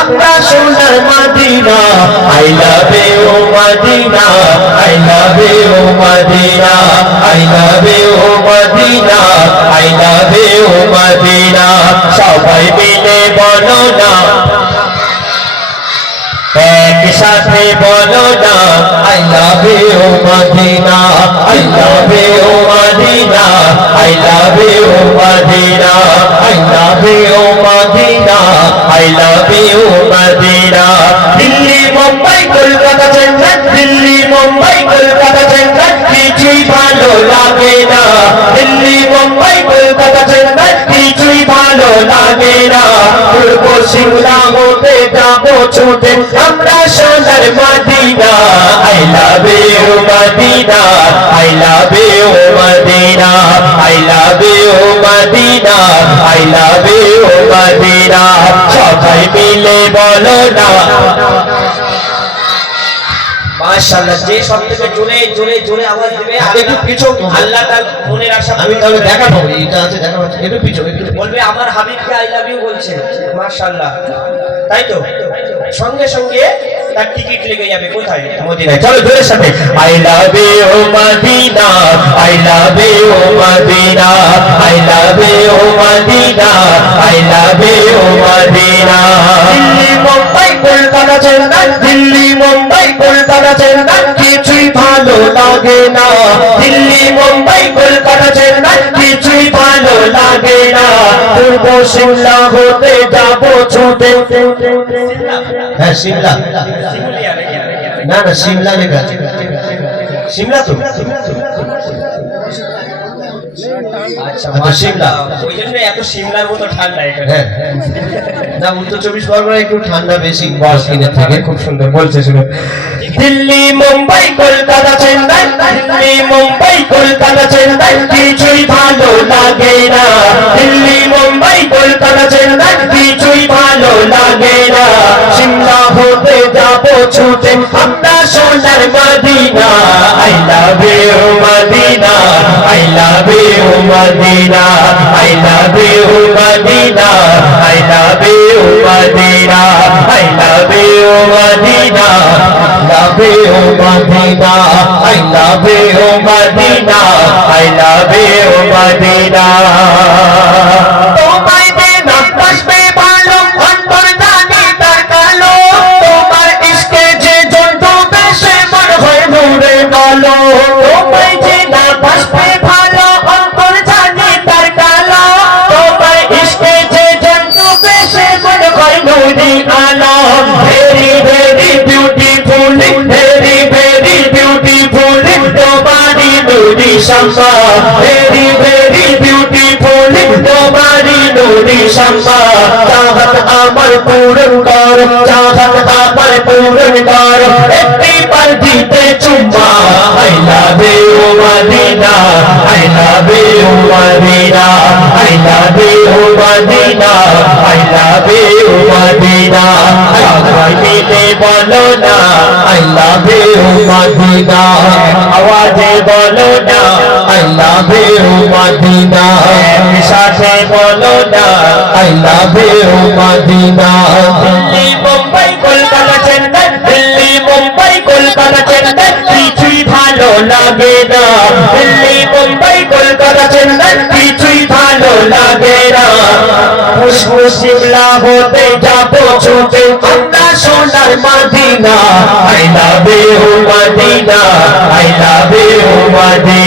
আমরা সোনার Medina I love you Medina I love you Medina I love you Medina I love you Medina সবাই মিলে বলো না এক সাথে বলো না I love you Medina I love you Medina I love you Medina I love you Medina I love you Medina Delhi Mumbai Kolkata Chennai Delhi Mumbai Kolkata Chennai কিছুই ভালো লাগে না দিল্লি মুম্বাই কলকাতা চেন্নাই কিছুই ভালো লাগে না পূর্ব সিমলা হতে যাবো ছুটে আমরা সোনার Medina I love you Medina I love you Medina I love you Medina I love you Medina সবাই মিলে বলো না মাশাআল্লাহ যে সবথেকে জোরে জোরে জোরে আওয়াজ দিবে আর একটু পিছু আল্লাহ তাআলা মনে রাখা আমি তাহলে দেখাবো এটা আছে দেখাবো একটু পিছু একটু বলবে আমার হাবিবকে আই লাভ ইউ বলছে মাশাআল্লাহ তাই তো সঙ্গে সঙ্গে তার টিকিট লেগে যাবে কোথায় মদিনায় চলো জোরের সাথে I love you Medina I love you Medina I love you Medina I love you Medina Delhi Mumbai Kolkata Chennai Delhi Mumbai Kolkata Chennai কিছুই ভালো লাগে না দিল্লি মুম্বাই কলকাতা চেন্নাই কিছুই ভালো লাগে না পূর্ব সিমলা হতে যাবো ছুটে হ্যাঁ সিমলা না না সিমলা লেখা আছে সিমলা তো আচ্ছা সিমলা ওই জন্য এত সিমলার মতো ঠান্ডা এখানে না উত্তর 24 পরগনায় একটু ঠান্ডা বেশি বর্ষিনের থেকে খুব সুন্দর বলছে শুনে দিল্লি মুম্বাই কলকাতা চেন্নাই দিল্লি মুম্বাই কলকাতা চেন্নাই কিছুই ভালো লাগে না দিল্লি মুম্বাই কলকাতা চেন্নাই কিছুই ভালো লাগে না সিমলা হতে যাবো ছুটে আমরা সোনার Medina I love you Medina I love you Medina I love you Medina I love you Medina I love you Medina love you Medina I love you Medina I love you Medina তোমায় বিনা বাসবে ভালো অন্তর জানি তার কালো তোমার ইশকে যে জন্তু বেশে মন হয় নূরে কালো তোমায় বিনা বাসবে ভালো অন্তর জানি তার কালো তোমার ইশকে যে জন্তু বেশে মন হয় নূরে কালো very very beautiful very very beautiful তোমারি নূরি শামা very very beautiful তোমারি নূরি শামা চাহত আমার পূরণ কর চাহত আমার পূরণ কর একটি বার দিতে চুম্মা I love you Medina I love you Medina I love you Medina I love you Medina সবাই মিলে বলো না I love you মদিনা আওয়াজে বলো না I love you মদিনা সাথে বলো না I love you Medina Delhi Mumbai Kolkata Chennai Delhi Mumbai Kolkata Chennai কিছুই ভালো লাগে না দিল্লি মুম্বাই কলকাতা চেন্নাই কিছুই ভালো লাগে না পুষ্প সিমলা হতে যাবো ছুটে আমরা সোনার Medina I love you Medina I love you Medina